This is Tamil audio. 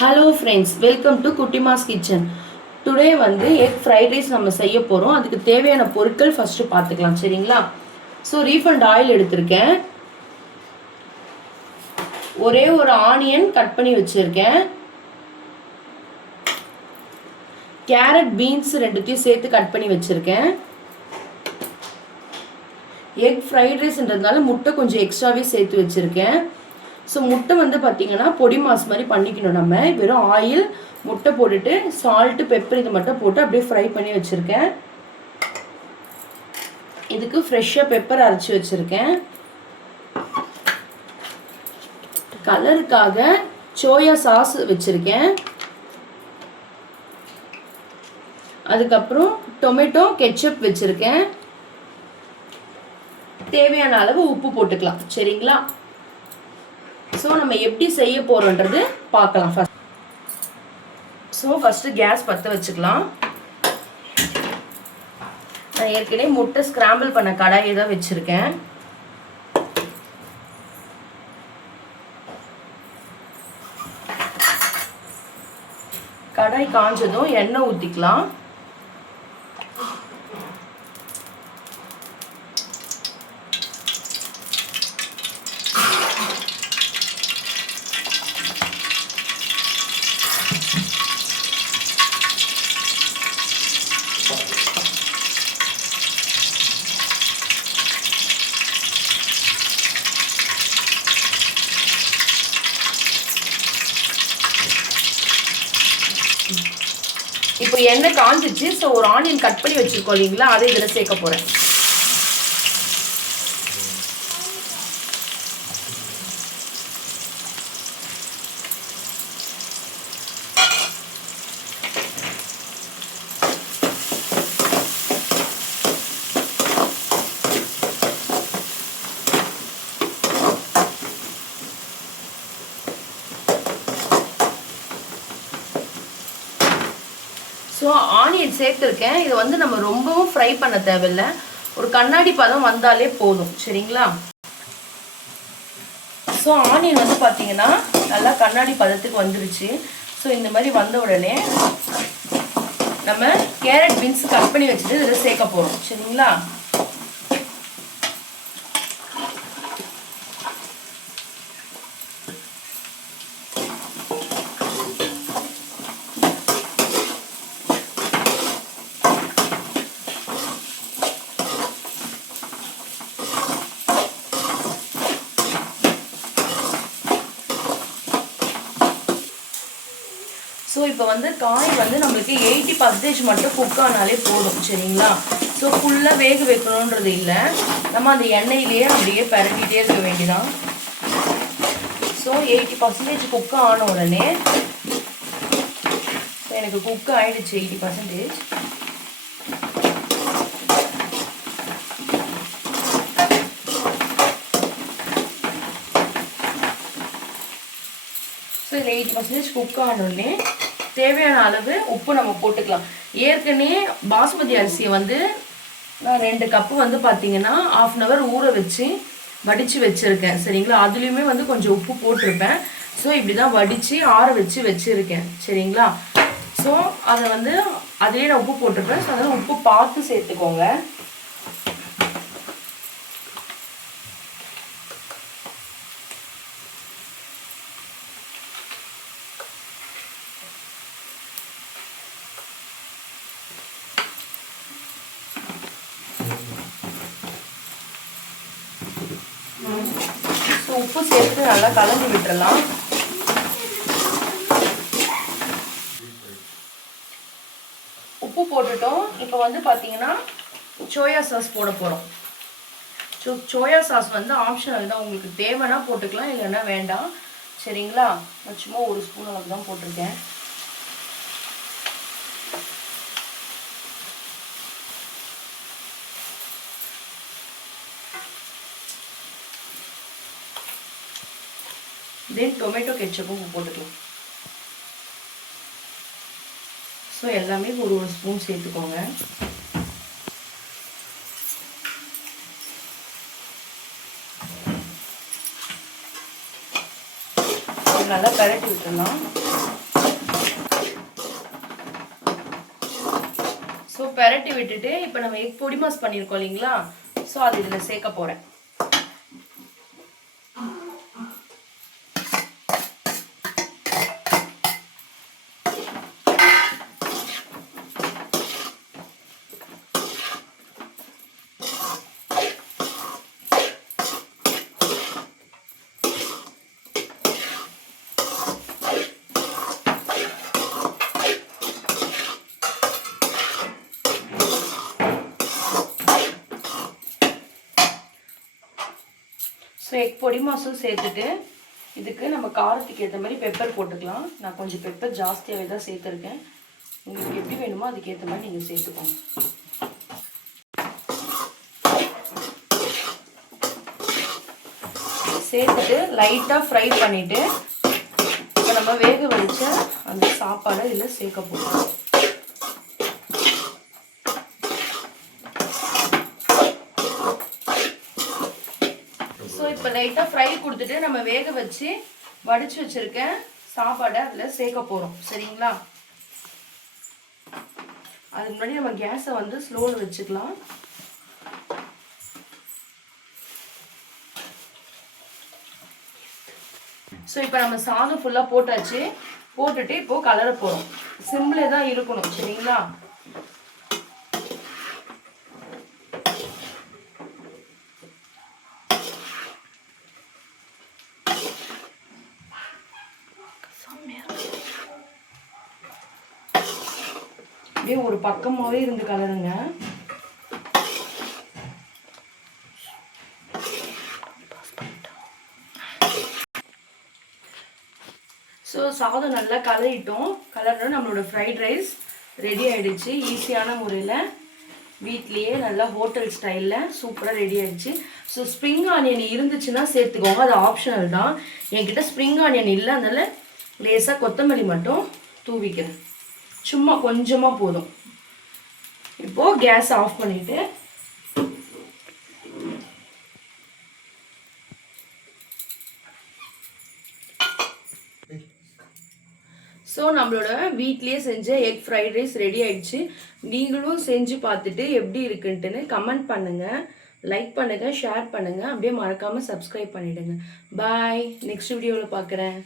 Hello friends, welcome to Kuttimas kitchen. Today வந்து எக் ஃப்ரைட் ரைஸ் நம்ம செய்ய போகிறோம். அதுக்கு தேவையான பொருட்கள் ஃபஸ்ட்டு பார்த்துக்கலாம், சரிங்களா? ஸோ ரீஃபண்ட் ஆயில் எடுத்திருக்கேன். ஒரே ஒரு ஆனியன் கட் பண்ணி வச்சுருக்கேன். கேரட் பீன்ஸ் ரெண்டுத்தையும் சேர்த்து கட் பண்ணி வச்சுருக்கேன். எக் ஃப்ரைட் ரைஸ்ன்றதுனால முட்டை கொஞ்சம் எக்ஸ்ட்ராவே சேர்த்து வச்சுருக்கேன். ஸோ முட்டை வந்து பார்த்திங்கன்னா பொடி மாஸ் மாதிரி பண்ணிக்கணும். நம்ம வெறும் ஆயில், முட்டை போட்டுட்டு சால்ட்டு, பெப்பர் இது மட்டும் போட்டு அப்படியே ஃப்ரை பண்ணி வச்சுருக்கேன். இதுக்கு ஃப்ரெஷ்ஷாக பெப்பர் அரைச்சி வச்சுருக்கேன். கலருக்காக சோயா சாஸ் வச்சுருக்கேன். அதுக்கப்புறம் டொமேட்டோ கெச்சப் வச்சுருக்கேன். தேவையான அளவு உப்பு போட்டுக்கலாம், சரிங்களா? ஸோ நம்ம எப்படி செய்ய போகிறோன்றது பார்க்கலாம் ஃபஸ்ட். ஸோ ஃபஸ்ட்டு கேஸ் பற்ற வச்சுக்கலாம். நான் ஏற்கனவே முட்டை ஸ்க்ராம்பிள் பண்ண கடாயை தான் வச்சுருக்கேன். கடாய் காஞ்சதும் எண்ணெய் ஊற்றிக்கலாம். இப்போ எண்ணெய் காஞ்சிச்சு. ஸோ ஒரு ஆனியன் கட் பண்ணி வச்சுருக்கோம் இல்லைங்களா, அதை இதில் சேர்க்க போகிறேன். ஸோ ஆனியன் சேர்த்துருக்கேன். இதை வந்து நம்ம ரொம்பவும் ஃப்ரை பண்ண தேவையில்லை. ஒரு கண்ணாடி பதம் வந்தாலே போதும், சரிங்களா? ஸோ ஆனியன் வந்து பார்த்தீங்கன்னா நல்லா கண்ணாடி பதத்துக்கு வந்துருச்சு. ஸோ இந்த மாதிரி வந்த உடனே நம்ம கேரட் பீன்ஸ் கட் பண்ணி வச்சுட்டு இதில் சேர்க்க போகிறோம், சரிங்களா? ஸோ இப்போ வந்து காய் வந்து நம்மளுக்கு 80% மட்டும் குக் ஆனாலே போதும், சரிங்களா? ஸோ ஃபுல்லாக வேக வைக்கணுன்றது இல்லை. நம்ம அந்த எண்ணெயிலேயே அப்படியே பரட்டிகிட்டே இருக்க வேண்டியதான். ஸோ 80% குக் ஆன உடனே எனக்கு குக் ஆகிடுச்சு 80%. ஸோ இதில் 80% குக் ஆனோடனே தேவையான அளவு உப்பு நம்ம போட்டுக்கலாம். ஏற்கனவே பாஸ்மதி அரிசியை வந்து நான் 2 கப்பு வந்து பார்த்தீங்கன்னா 1/2 hour ஊற வச்சு வடித்து வச்சுருக்கேன், சரிங்களா? அதுலேயுமே வந்து கொஞ்சம் உப்பு போட்டிருப்பேன். ஸோ இப்படி தான் வடித்து ஆற வச்சுருக்கேன், சரிங்களா? ஸோ அதை வந்து அதிலே நான் உப்பு போட்டிருப்பேன். ஸோ அதனால் உப்பு பார்த்து சேர்த்துக்கோங்க. உப்பு சேர்த்து நல்லா கலந்து விட்டுறலாம். உப்பு போட்டுட்டோம். இப்போ வந்து பார்த்தீங்கன்னா சோயா சாஸ் போட போகிறோம். சோயா சாஸ் வந்து ஆப்ஷனல் தான், உங்களுக்கு தேவைன்னா போட்டுக்கலாம், இல்லைன்னா வேண்டாம், சரிங்களா? நான் சும்மா 1 ஸ்பூன் அளவு தான் போட்டிருக்கேன். தென் டொமேட்டோ கெச்சப்பும் போட்டுக்கலாம். ஸோ எல்லாமே ஒரு ஸ்பூன் சேர்த்துக்கோங்க. நல்லா பரட்டி விட்டுடலாம். ஸோ பரட்டி விட்டுட்டு இப்போ நம்ம எக் பொடி மாஸ் பண்ணியிருக்கோம் இல்லைங்களா, ஸோ அது இதில் சேர்க்க போகிறேன். ஸோ எக் பொடி மாசும் சேர்த்துட்டு இதுக்கு நம்ம காரத்துக்கு ஏற்ற மாதிரி பெப்பர் போட்டுக்கலாம். நான் கொஞ்சம் பெப்பர் ஜாஸ்தியாகவே தான் சேர்த்துருக்கேன். உங்களுக்கு எப்படி வேணுமோ அதுக்கேற்ற மாதிரி நீங்கள் சேர்த்துக்கோங்க. சேர்த்துட்டு லைட்டாக ஃப்ரை பண்ணிவிட்டு இப்போ நம்ம வேக வச்ச அந்த சாப்பாடை இதில் சேர்க்க போகிறோம். ஸோ இப்போ லைட்டாக ஃப்ரை கொடுத்துட்டு நம்ம வேக வச்சு வடித்து வச்சுருக்க சாப்பாடை அதில் சேர்க்க போகிறோம். சரிங்களா? அதுக்கு முன்னாடி நம்ம கேஸை வந்து ஸ்லோவில் வச்சுக்கலாம். ஸோ இப்போ நம்ம சாதம் ஃபுல்லாக போட்டாச்சு. போட்டுட்டு இப்போது கலர போகிறோம். சிம்லே தான் இருக்கணும். சரிங்களா? அப்படியே ஒரு பக்கமாகவே இருந்து கலருங்க. ஸோ சாதம் நல்லா கலரிட்டோம். கலர்னா நம்மளோட ஃப்ரைட் ரைஸ் ரெடி ஆகிடுச்சு. ஈஸியான முறையில் வீட்லேயே நல்லா ஹோட்டல் ஸ்டைலில் சூப்பராக ரெடி ஆகிடுச்சு. ஸோ ஸ்ப்ரிங் ஆனியன் இருந்துச்சுன்னா சேர்த்துக்கோங்க, அது ஆப்ஷனல் தான். என்கிட்ட ஸ்ப்ரிங் ஆனியன் இல்லை, அதனால் லேசாக கொத்தமல்லி மட்டும் தூவிக்கிறேன். சும்மா கொஞ்சமாக போதும். இப்போது கேஸ் ஆஃப் பண்ணிவிட்டு ஸோ நம்மளோட வீட்லேயே செஞ்ச எக் ஃப்ரைட் ரைஸ் ரெடி ஆகிடுச்சு. நீங்களும் செஞ்சு பார்த்துட்டு எப்படி இருக்குன்ட்டுன்னு கமெண்ட் பண்ணுங்கள், லைக் பண்ணுங்கள், ஷேர் பண்ணுங்கள். அப்படியே மறக்காமல் சப்ஸ்கிரைப் பண்ணிவிடுங்க. பாய். நெக்ஸ்ட் வீடியோவில் பார்க்குறேன்.